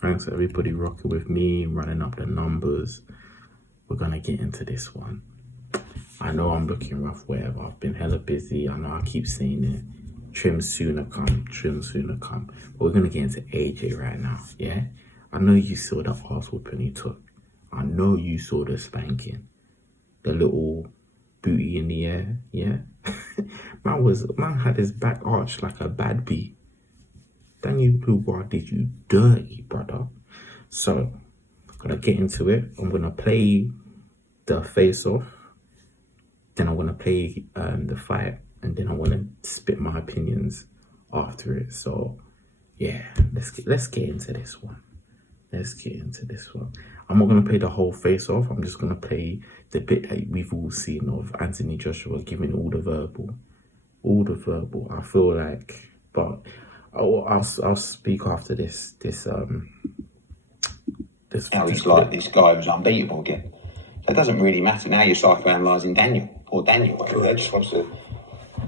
Thanks to everybody rocking with me, running up the numbers. We're gonna get into this one. I know I'm looking rough, whatever. I've been hella busy. I know I keep saying it. Trim sooner come, trim sooner come. But we're gonna get into AJ right now, yeah? I know you saw the arse whooping he took. I know you saw the spanking. The little booty in the air, yeah? man had his back arched like a bad bee. Daniel Dubois did you dirty, brother. So, I'm gonna get into it. I'm gonna play the face-off. Then I'm gonna play the fight, and then I wanna spit my opinions after it. So, yeah, let's get into this one. I'm not gonna play the whole face-off. I'm just gonna play the bit that we've all seen of Anthony Joshua giving all the verbal. I feel like, but I'll speak after this. Now he's like this guy who's unbeatable again. So it doesn't really matter. Now you're psychoanalyzing Daniel. Poor Daniel. They just wants to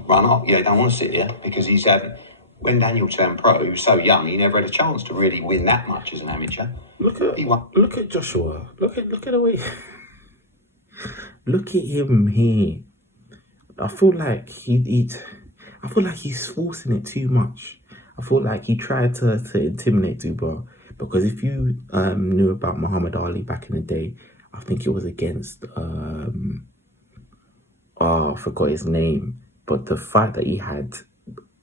run up. Yeah, don't want to sit here because he's had. When Daniel turned pro, he was so young, he never had a chance to really win that much as an amateur. Look at Joshua. Look at the way. Look at him here. I feel like he's forcing it too much. I feel like he tried to intimidate Dubois, because if you knew about Muhammad Ali back in the day, I think it was against I forgot his name, but the fight that he had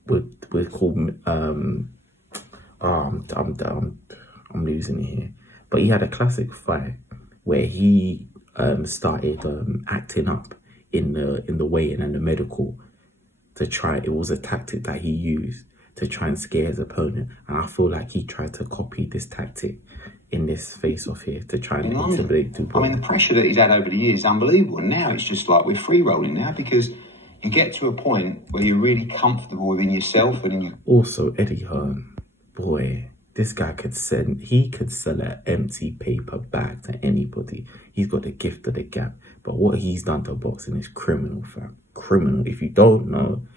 with called I'm losing it here, but he had a classic fight where he started acting up in the weigh-in and the medical to try. It was a tactic that he used to try and scare his opponent, and I feel like he tried to copy this tactic in this face-off here to try and intimidate Dubois. I mean, the pressure that he's had over the years is unbelievable, and now it's just like we're free-rolling now, because you get to a point where you're really comfortable within yourself and in your... Also, Eddie Hearn, boy, this guy could sell an empty paper bag to anybody. He's got the gift of the gab, but what he's done to boxing is criminal, fam. Criminal. If you don't know,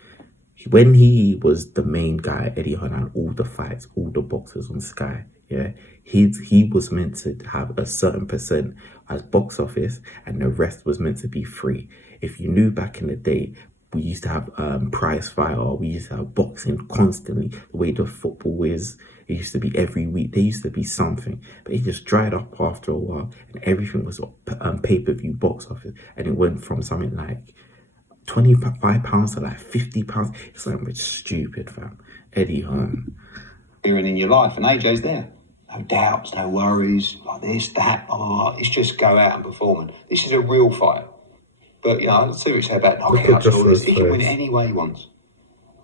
when he was the main guy, Eddie Hearn had all the fights, all the boxers on Sky, yeah, he was meant to have a certain percent as box office, and the rest was meant to be free. If you knew back in the day, we used to have prize fighter, we used to have boxing constantly. The way the football is, it used to be every week. There used to be something, but it just dried up after a while, and everything was pay-per-view box office, and it went from something like £25 to like £50. It's something stupid, fam. Eddie Hearn. And in your life, and AJ's there. No doubts, no worries, like this, that, blah, blah, blah. It's just go out and perform. This is a real fight. But, you know, let's see what you say about knocking out shoulders. He can win it any way he wants.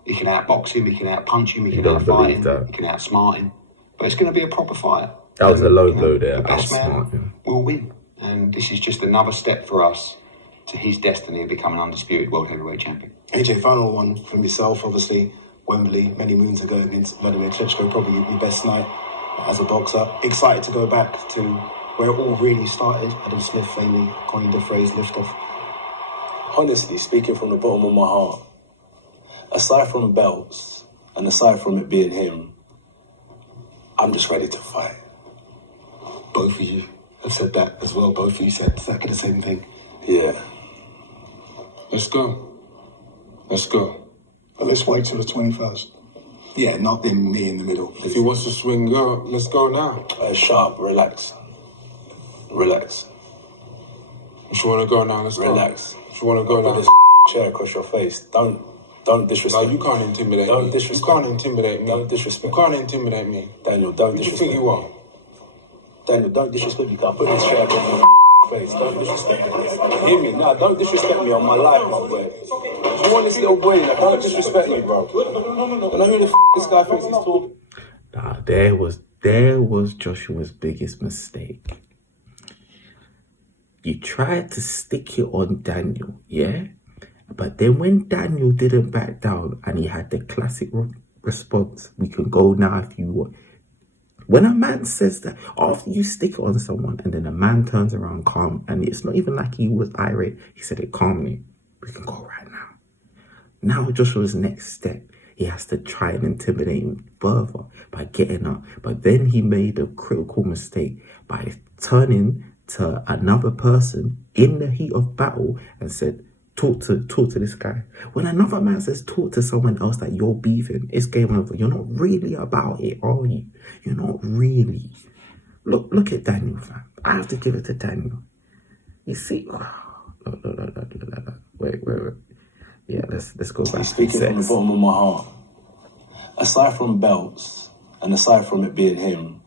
He can outbox him, he can outpunch him, he can outfight him, he can outsmart him. But it's going to be a proper fight. That was a low blow there. The best man will win. And this is just another step for us to his destiny of becoming undisputed world heavyweight champion. AJ, final one from yourself, obviously, Wembley, many moons ago against Vladimir Klitschko, probably your best night as a boxer. Excited to go back to where it all really started. Adam Smith famously coined the phrase lift-off. Honestly, speaking from the bottom of my heart, aside from belts and aside from it being him, I'm just ready to fight. Both of you have said that as well. Both of you said exactly the same thing. Yeah. Let's go. But let's wait till the 21st. Yeah, not then me in the middle. If he wants to swing, go. Let's go now. Sharp, relax. If you want to go now, let's go. Relax. If you want to go now, Put this chair across your face. Don't disrespect. No, you can't intimidate me. Don't disrespect. You can't intimidate me. Don't disrespect. You can't intimidate me. Daniel, don't Who do you disrespect. think you are? Daniel, don't disrespect me. Can't put this chair across your face. Don't disrespect me. Hear me? No, don't disrespect me on my life, my boy. You want this little boy? Like, don't disrespect me, bro. I know who the this guy thinks he's talking. Nah, there was Joshua's biggest mistake. You tried to stick it on Daniel, yeah? But then when Daniel didn't back down and he had the classic response, we can go now if you want. When a man says that, after you stick it on someone and then a man turns around calm, and it's not even like he was irate, he said it calmly, we can go right now. Now Joshua's next step he has to try and intimidate him further by getting up. But then he made a critical mistake by turning to another person in the heat of battle and said, talk to this guy. When another man says talk to someone else that you're beefing, it's game over. You're not really about it, are you? You're not really. Look at Daniel, fam. I have to give it to Daniel. You see, look. Wait. Yeah, let's go back. Speaking from the bottom of my heart, aside from belts and aside from it being him,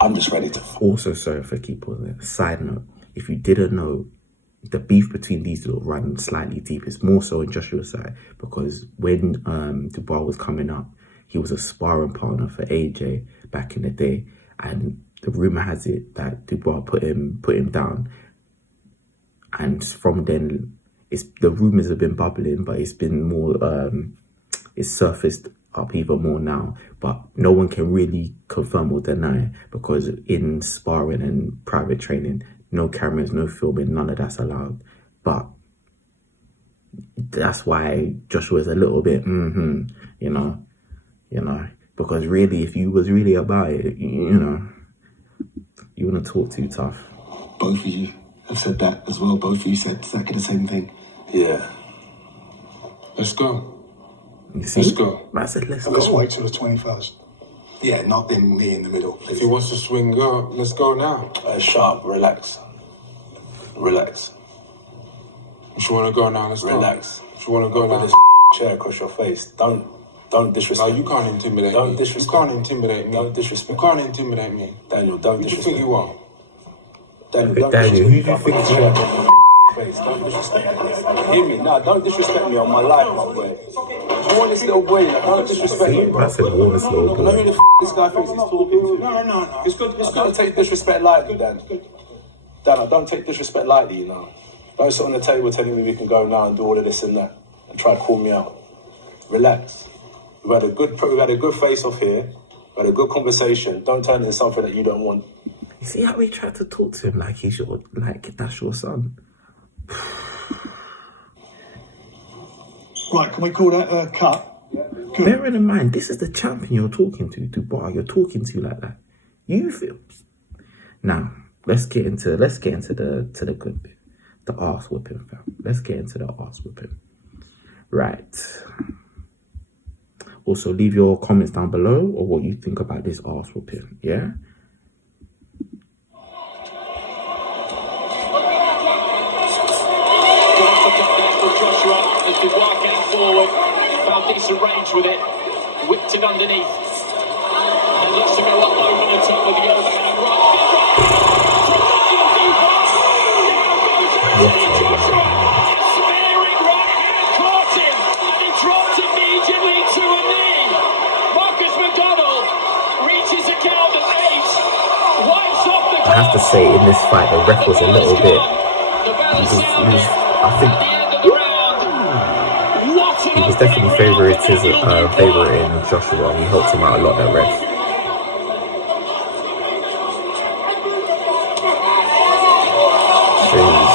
I'm just ready to. Also, sorry for keep on there. Side note: if you didn't know, the beef between these two run slightly deep. It's more so on Joshua's side because when Dubois was coming up, he was a sparring partner for AJ back in the day, and the rumor has it that Dubois put him down, and from then, the rumors have been bubbling, but it's been more it's surfaced up even more now. But no one can really confirm or deny because in sparring and private training, no cameras, no filming, none of that's allowed. But that's why Joshua's a little bit, you know, because really, if you was really about it, you wouldn't talk too tough. Both of you have said that as well. Both of you said exactly the same thing. Yeah. Let's go. You see? Let's go. I said, let's Let's go. wait till the 21st. Yeah, not them, me in the middle. If he wants to swing up, let's go now. Sharp, relax. Relax. If you want to go now, let's go. Relax. If you want to go Put now. this chair across your face. Don't disrespect. No, you can't intimidate Don't me. disrespect. You can't intimidate me. Don't disrespect. You can't intimidate me. Daniel, don't Who do you disrespect. think you are? Daniel, Daniel, who do you think you are? Face. Don't disrespect me. Hear me? No, don't disrespect me on my life, my boy. I want this little boy. Don't disrespect me. I said, warn this little Know who boy. the this guy thinks he's talking to? No. It's good. Don't take disrespect lightly, Dan. Dan, don't take disrespect lightly, you know. Don't sit on the table telling me we can go now and do all of this and that and try to call me out. Relax. We've had a good face off here. We've had a good conversation. Don't turn into something that you don't want. You see how he tried to talk to him like that's your son? Right, can we call that a cut? Good. Bearing in mind, this is the champion you're talking to, Dubois. You're talking to like that. You feel. Now, let's get into the good bit. The arse whipping, fam. Let's get into the arse whipping. Right. Also, leave your comments down below or what you think about this arse whipping. Yeah. As Dubois came forward, found decent range with it, whipped it underneath, and looks to go up over the top of the overhand Smearing right hand caught him, and he dropped immediately to a knee. Marcus McDonald reaches a count of 8, wipes off the I have to say, in this fight, the ref was a little bit. I think he was definitely favouring Joshua. He helped him out a lot, that ref. Jeez.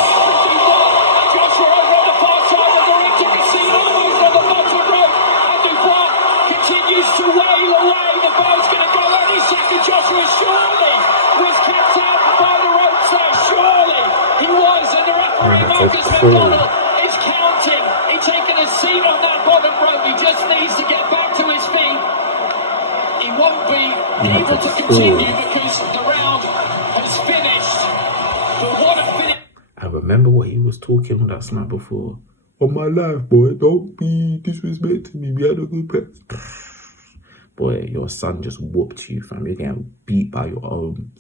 Joshua over on the far side of the ring to concede almost on the bottom rope, and Dubois continues to wail away. The bell's going to go any second. Joshua surely was kept out by the rope there. Surely he was, and the referee Marcus McDonald is counting. He's taking a seat on that bottom rope. He just needs to get back to his feet. He won't be able to continue because the round has finished. But what a finish! I remember what he was talking on that snap before. On my life, boy, don't be disrespecting me. We had a good press. Boy, your son just whooped you, fam. You're getting beat by your own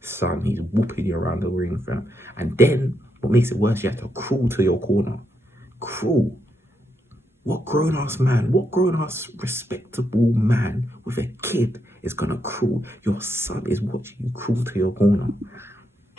son. He's whooping you around the ring, fam. And then, what makes it worse, you have to crawl to your corner. Crawl. What grown-ass respectable man with a kid is gonna crawl? Your son is watching you crawl to your corner.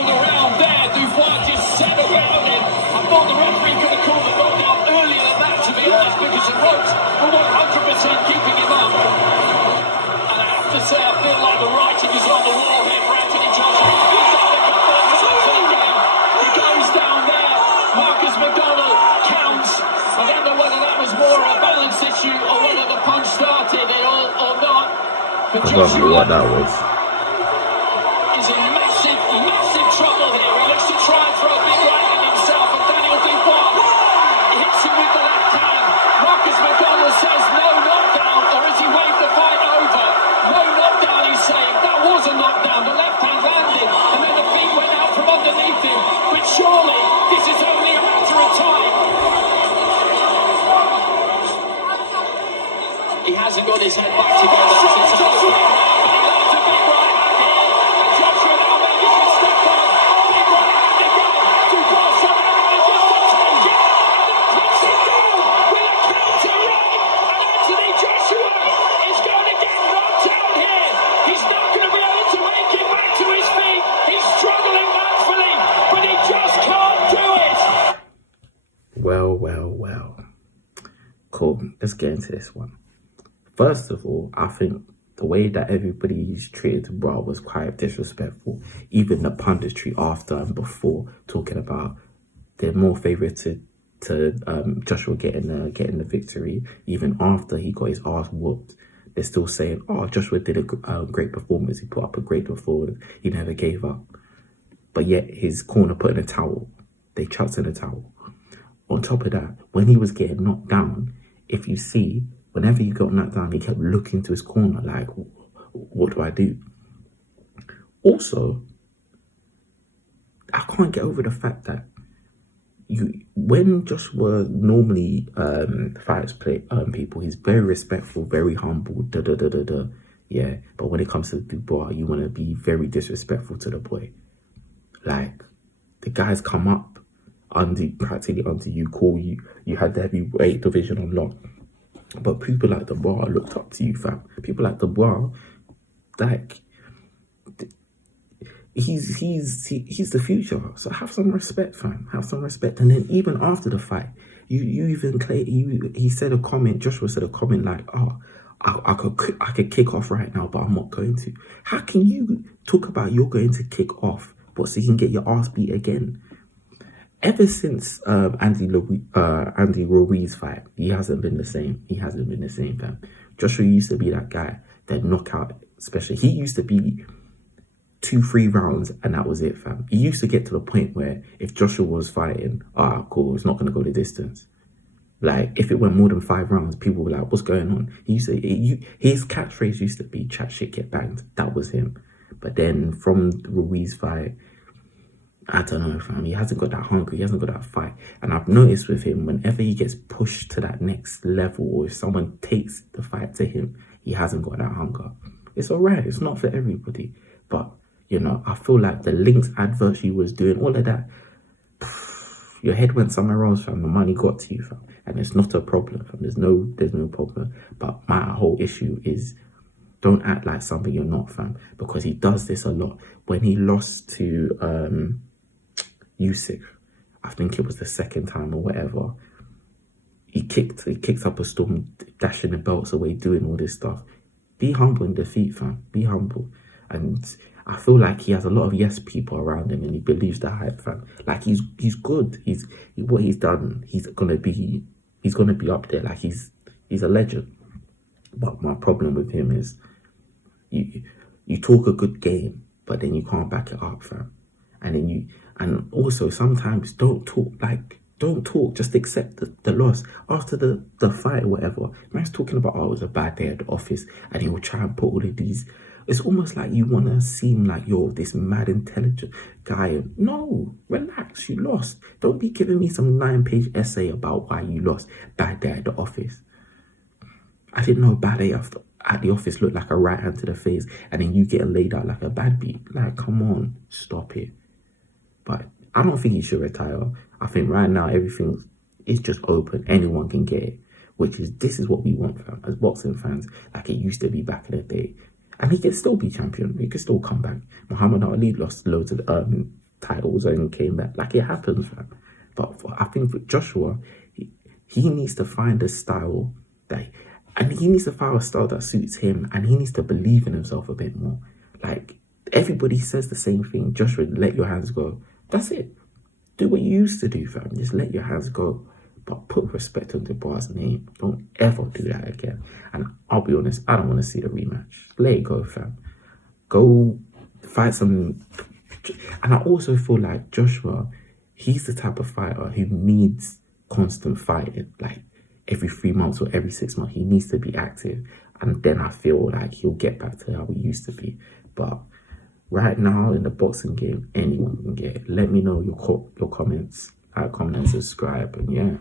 Around there, Dubois just set around him. I thought the referee could have called the knockout earlier than that, to be honest, because the ropes were 100% keeping him up. And I have to say, I feel like the writing is on the wall here for Anthony Joshua. He's done a couple of times in the game. He goes down there. Marcus McDonald counts. I don't know whether that was more a balance issue or But I don't know what that Joshua was. is in massive, massive trouble here. He looks to try and throw a big right at himself, and Daniel Dubois hits him with the left hand. Marcus McDonald says no knockdown, or has he waved the fight over? No knockdown, he's saying. That was a knockdown. The left hand landed, and then the feet went out from underneath him. But surely this is only a matter of time. He hasn't got his head back together since the first round, but he lands a big right hand here. And Joshua now maybe can step on. Big right hand again. Dubois surrounded just to take it. And then puts it down with a counter right. And Anthony Joshua is going to get knocked out here. He's not going to be able to make it back to his feet. He's struggling manfully, but he just can't do it. Well. Cool. Let's get into this one. First of all, I think the way that everybody's treated Dubois was quite disrespectful. Even the punditry after and before talking about they're more favourite to Joshua getting the victory. Even after he got his ass whooped, they're still saying, "Oh, Joshua did a great performance. He put up a great performance. He never gave up." But yet his corner put in a towel. They chucked in a towel. On top of that, when he was getting knocked down, if you see, whenever he got knocked down, he kept looking to his corner like, what do I do? Also, I can't get over the fact that when Joshua normally fights people, he's very respectful, very humble, yeah. But when it comes to Dubois, you want to be very disrespectful to the boy. Like, the guys come up practically under you, call you. You had the heavyweight division on lock. But people like Dubois looked up to you, fam. People like Dubois, like, he's the future. So have some respect, fam. Have some respect. And then even after the fight, he said a comment. Joshua said a comment like, "Oh, I could kick off right now, but I'm not going to." How can you talk about you're going to kick off, but so you can get your ass beat again? Ever since Andy Ruiz fight, he hasn't been the same. He hasn't been the same, fam. Joshua used to be that guy, that knockout special. He used to be 2-3 rounds and that was it, fam. He used to get to the point where if Joshua was fighting, cool, it's not going to go the distance. Like, if it went more than 5 rounds, people were like, what's going on? He used to, his catchphrase used to be, chat shit, get banged. That was him. But then from the Ruiz fight, I don't know, fam. He hasn't got that hunger. He hasn't got that fight. And I've noticed with him, whenever he gets pushed to that next level, or if someone takes the fight to him, he hasn't got that hunger. It's all right. It's not for everybody. But, you know, I feel like the Lynx advert she was doing, all of that, your head went somewhere else, fam. The money got to you, fam. And it's not a problem, fam. There's no problem. But my whole issue is, don't act like something you're not, fam. Because he does this a lot. When he lost to Usyk, I think it was the second time or whatever, he kicked up a storm, dashing the belts away, doing all this stuff. Be humble in defeat, fam. Be humble. And I feel like he has a lot of yes people around him, and he believes the hype, fam. Like, he's good. What he's done, he's gonna be up there. Like, he's a legend. But my problem with him is you talk a good game, but then you can't back it up, fam. And also sometimes don't talk, just accept the loss. After the fight or whatever, man's talking about, it was a bad day at the office, and he will try and put all of these. It's almost like you want to seem like you're this mad intelligent guy. No, relax, you lost. Don't be giving me some 9-page essay about why you lost. Bad day at the office. I didn't know bad day at the office looked like a right hand to the face, and then you getting laid out like a bad beat. Like, come on, stop it. But I don't think he should retire. I think right now everything is just open. Anyone can get it. This is what we want, fam, as boxing fans, like it used to be back in the day. And he can still be champion. He can still come back. Muhammad Ali lost loads of titles and came back. Like, it happens, fam. But I think for Joshua, he needs to find a style he needs to find a style that suits him, and he needs to believe in himself a bit more. Like, everybody says the same thing. Joshua, let your hands go. That's it. Do what you used to do, fam. Just let your hands go. But put respect on Dubois' name. Don't ever do that again. And I'll be honest, I don't want to see a rematch. Let it go, fam. Go fight some. And I also feel like Joshua, he's the type of fighter who needs constant fighting. Like every 3 months or every 6 months, he needs to be active. And then I feel like he'll get back to how he used to be. But right now in the boxing game, anyone can get it. Let me know your comments. Comment and subscribe. And yeah.